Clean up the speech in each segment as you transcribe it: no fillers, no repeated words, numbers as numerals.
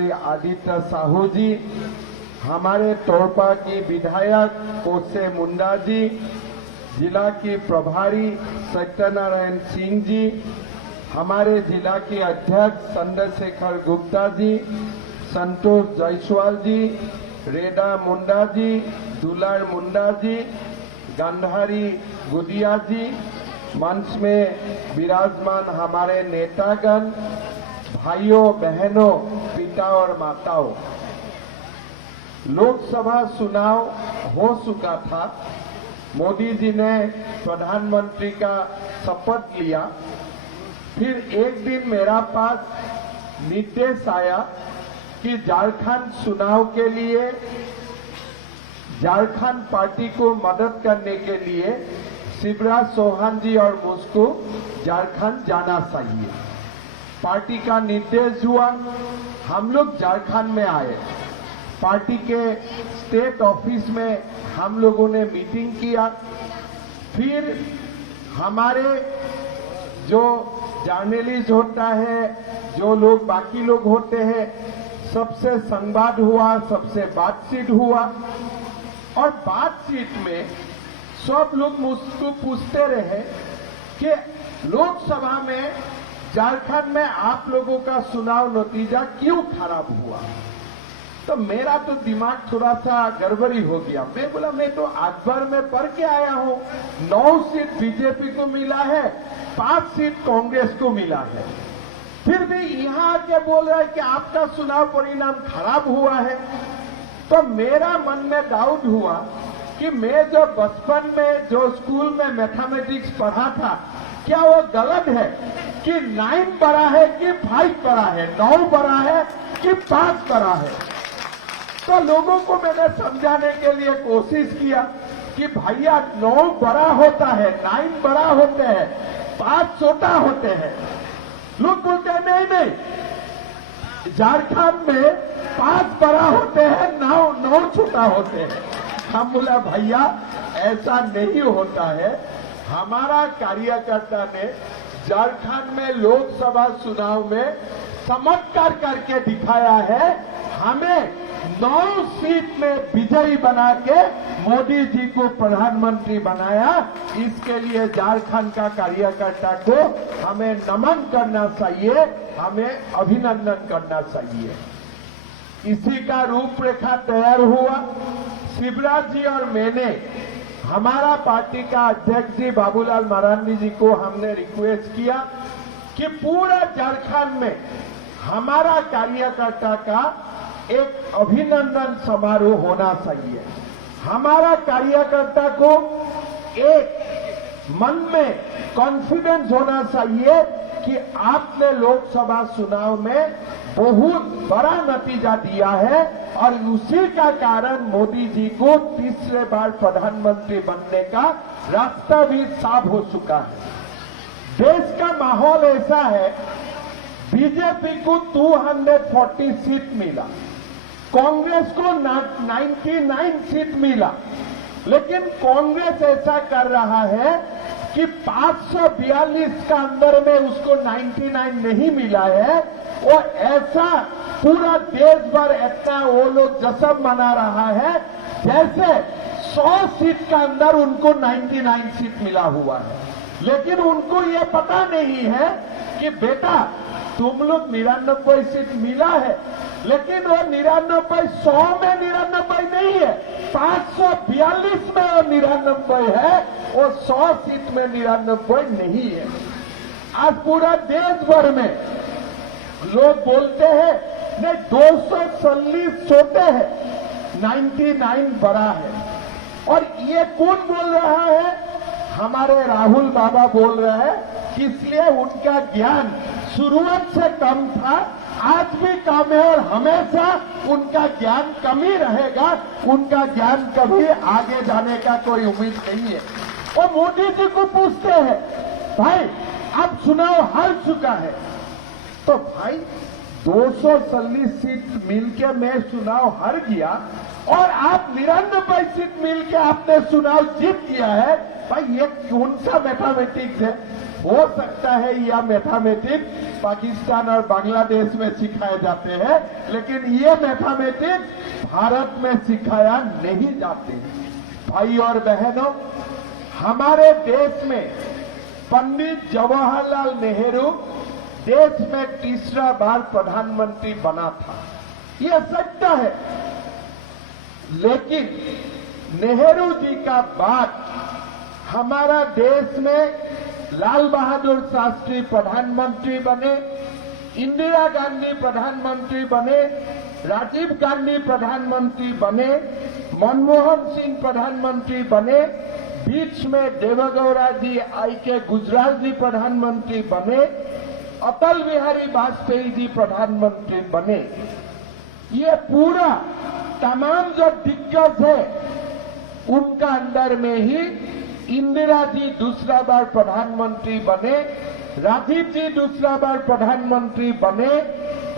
श्री आदित्य साहू जी, हमारे तोरपा की विधायक कोसे मुंडा जी, जिला की प्रभारी सत्यनारायण सिंह जी, हमारे जिला के अध्यक्ष चंद्रशेखर गुप्ता जी, संतोष जायसवाल जी, रेडा मुंडा जी, दुलार मुंडा जी, गंधारी गुदिया जी, मंच में विराजमान हमारे नेतागण, भाइयों बहनों, पिता और माताओं, लोकसभा चुनाव हो चुका था। मोदी जी ने प्रधानमंत्री का शपथ लिया। फिर एक दिन मेरा पास निर्देश आया कि झारखंड चुनाव के लिए झारखंड पार्टी को मदद करने के लिए शिवराज चौहान जी और मुझको झारखंड जाना चाहिए। पार्टी का निर्देश हुआ, हम लोग झारखंड में आए। पार्टी के स्टेट ऑफिस में हम लोगों ने मीटिंग किया। फिर हमारे जो जर्नलिस्ट होता है, जो लोग बाकी लोग होते हैं, सबसे संवाद हुआ, सबसे बातचीत हुआ। और बातचीत में सब लोग मुझको पूछते रहे कि लोकसभा में झारखंड में आप लोगों का चुनाव नतीजा क्यों खराब हुआ। तो मेरा तो दिमाग थोड़ा सा गड़बड़ी हो गया। मैं बोला, मैं तो अखबार में पढ़ के आया हूं, 9 सीट बीजेपी को मिला है, 5 सीट कांग्रेस को मिला है। फिर भी यहां आके बोल रहा है कि आपका चुनाव परिणाम खराब हुआ है। तो मेरा मन में डाउट हुआ कि मैं जो बचपन में जो स्कूल में मैथमेटिक्स पढ़ा था, क्या वो गलत है कि 9 बड़ा है कि 5 बड़ा है, 9 बड़ा है कि 5 बड़ा है। तो लोगों को मैंने समझाने के लिए कोशिश किया कि भैया 9 बड़ा होता है, 9 बड़ा होते हैं, 5 छोटा होते हैं। लोग बोलते हैं नहीं, झारखंड में 5 बड़ा होते हैं, 9 छोटा होते हैं। हम बोला, भैया ऐसा नहीं होता है। हमारा कार्यकर्ता ने झारखंड में लोकसभा चुनाव में चमत्कार करके दिखाया है। हमें 9 सीट में विजयी बना के मोदी जी को प्रधानमंत्री बनाया। इसके लिए झारखंड का कार्यकर्ता को हमें नमन करना चाहिए, हमें अभिनंदन करना चाहिए। इसी का रूपरेखा तैयार हुआ। शिवराज जी और मैंने, हमारा पार्टी का अध्यक्ष जी बाबूलाल मरांडी जी को हमने रिक्वेस्ट किया कि पूरा झारखंड में हमारा कार्यकर्ता का एक अभिनंदन समारोह होना चाहिए। हमारा कार्यकर्ता को एक मन में कॉन्फिडेंस होना चाहिए कि आपने लोकसभा चुनाव में बहुत बड़ा नतीजा दिया है और उसी का कारण मोदी जी को तीसरे बार प्रधानमंत्री बनने का रास्ता भी साफ हो चुका है। देश का माहौल ऐसा है, बीजेपी को 240 सीट मिला, कांग्रेस को 99 सीट मिला। लेकिन कांग्रेस ऐसा कर रहा है कि 542 का अंदर में उसको 99 नहीं मिला है। वो ऐसा पूरा देश भर इतना वो लोग जश्न मना रहा है जैसे 100 सीट का अंदर उनको 99 सीट मिला हुआ है। लेकिन उनको ये पता नहीं है कि बेटा तुम लोग 99 सीट मिला है, लेकिन वो 99 100 में 99 नहीं है, 542 में वो 99 है, वो 100 सीट में 99 नहीं है। आज पूरा देश भर में लोग बोलते हैं नहीं 240 छोटे हैं, 99 बड़ा है। और ये कौन बोल रहा है? हमारे राहुल बाबा बोल रहे हैं कि इसलिए उनका ज्ञान शुरुआत से कम था, आज भी कम है और हमेशा उनका ज्ञान कम ही रहेगा। उनका ज्ञान कभी आगे जाने का कोई उम्मीद नहीं है। और मोदी जी को पूछते हैं, भाई अब चुनाव हार चुका है, तो भाई 240 सीट मिलके मैं चुनाव हार गया और आप 99 सीट मिलके आपने चुनाव जीत किया है। भाई ये कौन सा मैथमेटिक्स है? हो सकता है यह मैथमेटिक्स पाकिस्तान और बांग्लादेश में सिखाए जाते हैं, लेकिन ये मैथमेटिक्स भारत में सिखाया नहीं जाते। भाई और बहनों, हमारे देश में पंडित जवाहरलाल नेहरू देश में तीसरा बार प्रधानमंत्री बना था, यह सत्य है। लेकिन नेहरू जी का बाद हमारा देश में लाल बहादुर शास्त्री प्रधानमंत्री बने, इंदिरा गांधी प्रधानमंत्री बने, राजीव गांधी प्रधानमंत्री बने, मनमोहन सिंह प्रधानमंत्री बने, बीच में देवेगौड़ा जी आई के गुजराल जी प्रधानमंत्री बने, अटल बिहारी वाजपेयी जी प्रधानमंत्री बने। ये पूरा तमाम जो दिग्गज है उनका अंडर में ही इंदिरा जी दूसरा बार प्रधानमंत्री बने, राजीव जी दूसरा बार प्रधानमंत्री बने,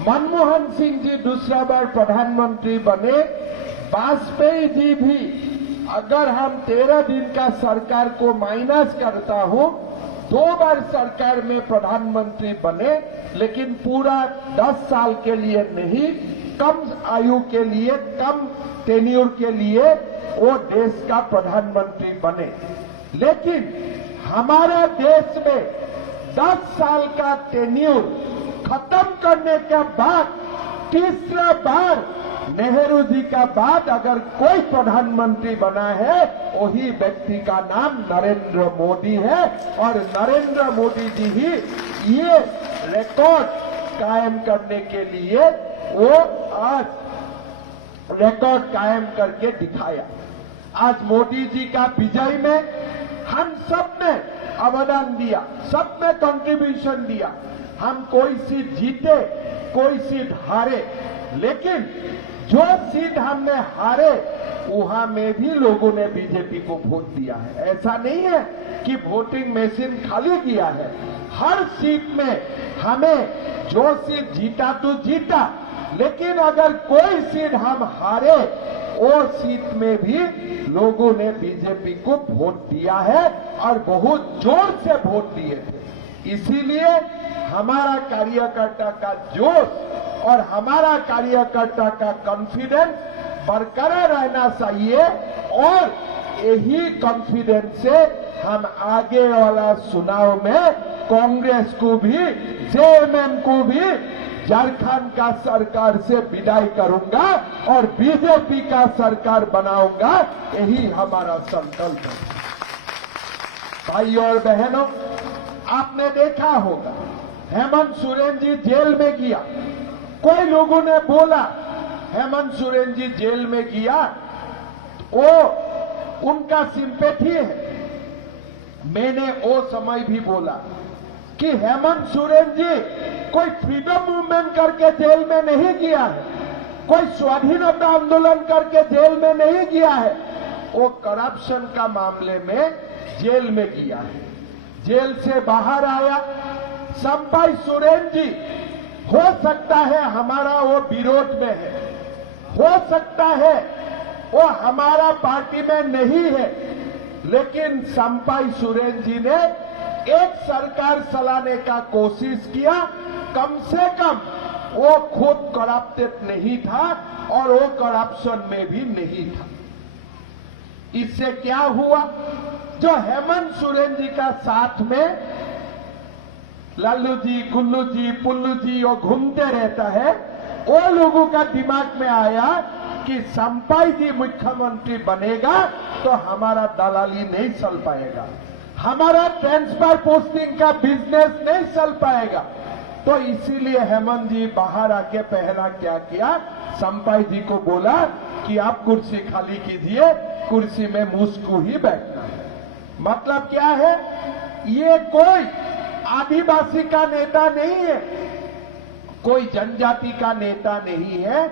मनमोहन सिंह जी दूसरा बार प्रधानमंत्री बने, वाजपेयी जी भी, अगर हम 13 दिन का सरकार को माइनस करता हूं, 2 बार सरकार में प्रधानमंत्री बने, लेकिन पूरा 10 साल के लिए नहीं, कम आयु के लिए, कम टेन्योर के लिए वो देश का प्रधानमंत्री बने। लेकिन हमारे देश में 10 साल का टेन्योर खत्म करने के बाद तीसरा बार नेहरू जी का बाद अगर कोई प्रधानमंत्री बना है, वही व्यक्ति का नाम नरेंद्र मोदी है, और नरेंद्र मोदी जी ही ये रिकॉर्ड कायम करने के लिए वो आज रिकॉर्ड कायम करके दिखाया। आज मोदी जी का विजय में हम सब ने अवदान दिया, सब ने कंट्रीब्यूशन दिया। हम कोई सीट जीते, कोई सीट हारे, लेकिन जो सीट हमने हारे वहां में भी लोगों ने बीजेपी को वोट दिया है। ऐसा नहीं है कि वोटिंग मशीन खाली किया है, हर सीट में हमें जो सीट जीता तो जीता, लेकिन अगर कोई सीट हम हारे, वो सीट में भी लोगों ने बीजेपी को वोट दिया है और बहुत जोर से वोट दिए थे। इसीलिए हमारा कार्यकर्ता का जोश और हमारा कार्यकर्ता का कॉन्फिडेंस बरकरार रहना चाहिए, और यही कॉन्फिडेंस से हम आगे वाला चुनाव में कांग्रेस को भी, जेएमएम को भी झारखंड का सरकार से विदाई करूंगा और बीजेपी का सरकार बनाऊंगा, यही हमारा संकल्प है। भाई और बहनों, आपने देखा होगा हेमंत सोरेन जी जेल में गया। कोई लोगों ने बोला हेमंत सोरेन जी जेल में गया, वो उनका सिंपैथी है। मैंने वो समय भी बोला कि हेमंत सोरेन जी कोई फ्रीडम मूवमेंट करके जेल में नहीं गया है, कोई स्वाधीनता आंदोलन करके जेल में नहीं गया है, वो करप्शन का मामले में जेल में गया है। जेल से बाहर आया। संपाई सोरेन जी, हो सकता है हमारा वो विरोध में है, हो सकता है वो हमारा पार्टी में नहीं है, लेकिन संपाई सोरेन जी ने एक सरकार चलाने का कोशिश किया। कम से कम वो खुद करप्टेड नहीं था और वो करप्शन में भी नहीं था। इससे क्या हुआ, जो हेमंत सोरेन जी का साथ में लालू जी, गुल्लू जी, पुल्लू जी वो घूमते रहता है, वो लोगों का दिमाग में आया कि संपाई जी मुख्यमंत्री बनेगा तो हमारा दलाली नहीं चल पाएगा, हमारा ट्रांसफर पोस्टिंग का बिजनेस नहीं चल पाएगा। तो इसीलिए हेमंत जी बाहर आके पहला क्या किया, संपाई जी को बोला कि आप कुर्सी खाली कीजिए, कुर्सी में मुझको ही बैठना है। मतलब क्या है, ये कोई आदिवासी का नेता नहीं है, कोई जनजाति का नेता नहीं है,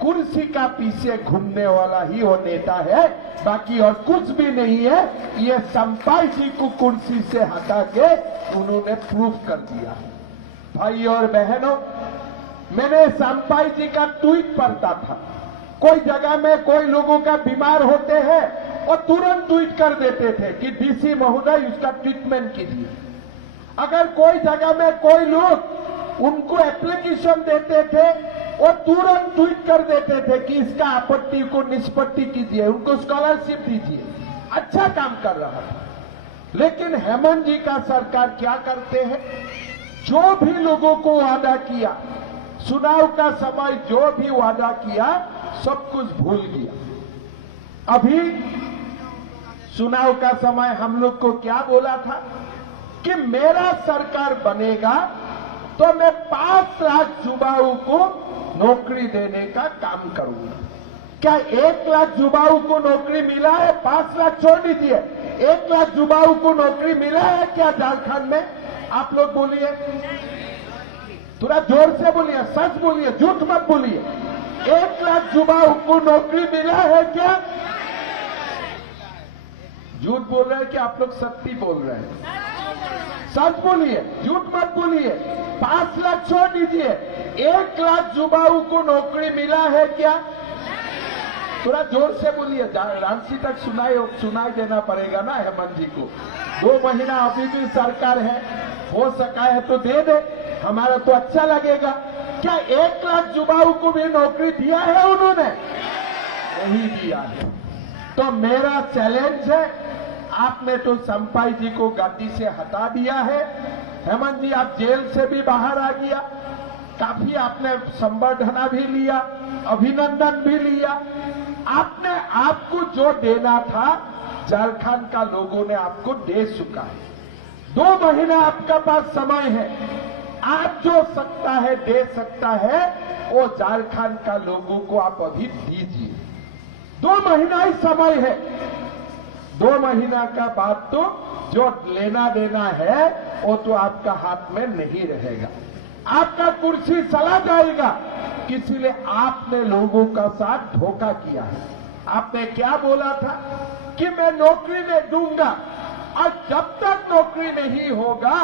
कुर्सी का पीछे घूमने वाला ही वो नेता है, बाकी और कुछ भी नहीं है। ये संपाई जी को कुर्सी से हटा के उन्होंने प्रूफ कर दिया। भाई और बहनों, मैंने संपाई जी का ट्वीट पढ़ता था। कोई जगह में कोई लोगों का बीमार होते हैं और तुरंत ट्वीट कर देते थे कि डीसी महोदय उसका ट्रीटमेंट कीजिए। अगर कोई जगह में कोई लोग उनको एप्लीकेशन देते थे, वो तुरंत ट्वीट कर देते थे कि इसका आपत्ति को निष्पत्ति कीजिए, उनको स्कॉलरशिप दीजिए। अच्छा काम कर रहा था। लेकिन हेमंत जी का सरकार क्या करते हैं, जो भी लोगों को वादा किया, चुनाव का समय जो भी वादा किया, सब कुछ भूल गया। अभी चुनाव का समय हम लोग को क्या बोला था कि मेरा सरकार बनेगा तो मैं 5 लाख युवाओं को नौकरी देने का काम करूंगा। क्या 1 लाख युवाओं को नौकरी मिला है? 5 लाख छोड़ दीजिए, 1 लाख युवाओं को नौकरी मिला है क्या झारखंड में? आप लोग बोलिए, थोड़ा जोर से बोलिए, सच बोलिए, झूठ मत बोलिए। 1 लाख युवाओं को नौकरी मिला है क्या? झूठ बोल रहे हैं कि आप लोग सत्य बोल रहे हैं? सच बोलिए, झूठ मत बोलिए। 5 लाख छोड़ दीजिए, 1 लाख युवाओं को नौकरी मिला है क्या? थोड़ा जोर से बोलिए, रांची तक सुनाई देना पड़ेगा ना हेमंत जी को। 2 महीना अभी भी सरकार है, हो सका है तो दे दे, हमारा तो अच्छा लगेगा। क्या 1 लाख युवाओं को भी नौकरी दिया है उन्होंने? नहीं दिया है। तो मेरा चैलेंज है, आपने तो संपाई जी को गद्दी से हटा दिया है। हेमंत जी आप जेल से भी बाहर आ गया, काफी आपने संबर्धना भी लिया, अभिनंदन भी लिया। आपने आपको जो देना था झारखंड का लोगों ने आपको दे चुका है। 2 महीना आपका पास समय है, आप जो सकता है दे सकता है वो झारखंड का लोगों को आप अभी दीजिए। 2 महीना ही समय है, 2 महीना का बाद तो जो लेना देना है वो तो आपका हाथ में नहीं रहेगा, आपका कुर्सी चला जाएगा। इसलिए आपने लोगों का साथ धोखा किया है। आपने क्या बोला था कि मैं नौकरी नहीं दूंगा, और जब तक नौकरी नहीं होगा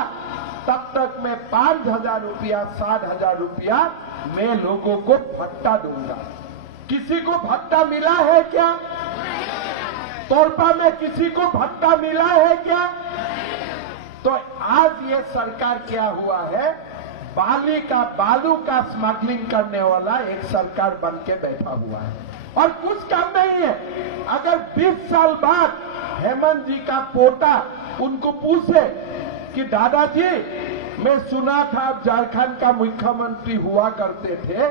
तब तक मैं 5,000 रुपया 7,000 रुपया मैं लोगों को भत्ता दूंगा। किसी को भत्ता मिला है क्या? तोरपा में किसी को भत्ता मिला है क्या? तो आज ये सरकार क्या हुआ है, बालू का स्मगलिंग करने वाला एक सरकार बन के बैठा हुआ है और कुछ काम नहीं है। अगर 20 साल बाद हेमंत जी का पोता उनको पूछे कि दादाजी मैं सुना था आप झारखंड का मुख्यमंत्री हुआ करते थे,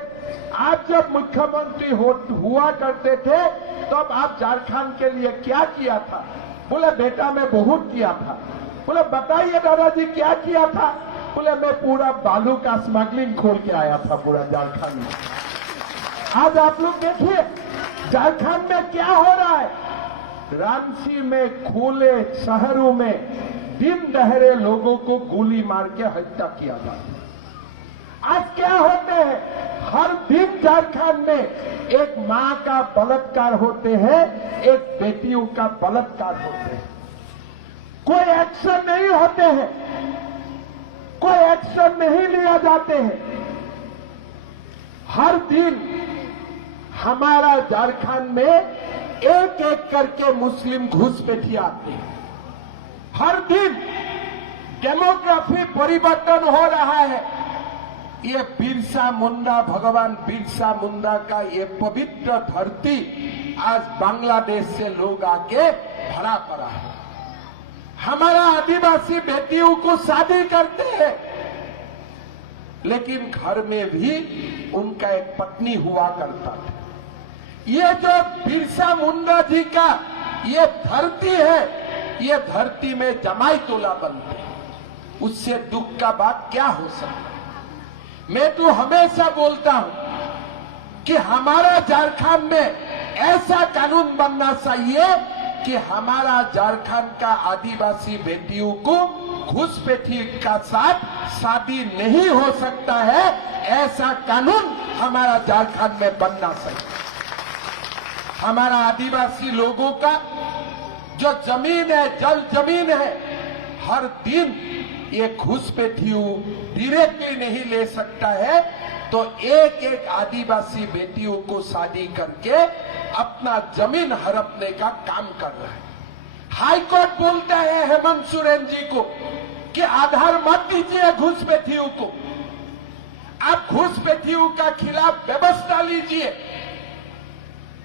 आप जब मुख्यमंत्री हुआ करते थे तब तो आप झारखंड के लिए क्या किया था? बोले बेटा मैं बहुत किया था। बोले बताइए दादाजी क्या किया था? बोले मैं पूरा बालू का स्मगलिंग खोल के आया था पूरा झारखंड में। आज आप लोग देखिए झारखंड में क्या हो रहा है। रांची में खुले शहरों में दिन दहाड़े लोगों को गोली मार के हत्या किया जाता। आज क्या होते हैं, हर दिन झारखंड में एक मां का बलात्कार होते हैं, एक बेटियों का बलात्कार होते हैं, कोई एक्शन नहीं होते हैं, कोई एक्शन नहीं लिया जाते हैं। हर दिन हमारा झारखंड में एक एक करके मुस्लिम घुसपैठी आते हैं। हर दिन डेमोग्राफी परिवर्तन हो रहा है। ये बिरसा मुंडा, भगवान बिरसा मुंडा का ये पवित्र धरती आज बांग्लादेश से लोग आके भरा पड़ा है। हमारा आदिवासी बेटियों को शादी करते हैं, लेकिन घर में भी उनका एक पत्नी हुआ करता था। ये जो बिरसा मुंडा जी का ये धरती है, ये धरती में जमाई तोला बनते हैं, उससे दुख का बात क्या हो सकता है। मैं तो हमेशा बोलता हूं कि हमारा झारखंड में ऐसा कानून बनना चाहिए कि हमारा झारखंड का आदिवासी बेटियों को घुसपैठी का साथ शादी नहीं हो सकता है, ऐसा कानून हमारा झारखंड में बनना चाहिए। हमारा आदिवासी लोगों का जो जमीन है, जल जमीन है, हर दिन ये घुसपैठियों डायरेक्टली नहीं ले सकता है, तो एक एक आदिवासी बेटियों को शादी करके अपना जमीन हड़पने का काम कर रहा है। हाई कोर्ट बोलता है हेमंत सोरेन जी को कि आधार मत दीजिए घुसपैठियों को, आप घुसपैठियों का खिलाफ व्यवस्था लीजिए,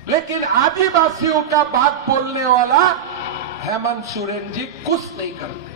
लेकिन आदिवासियों का बात बोलने वाला हेमंत सोरेन जी कुछ नहीं करते।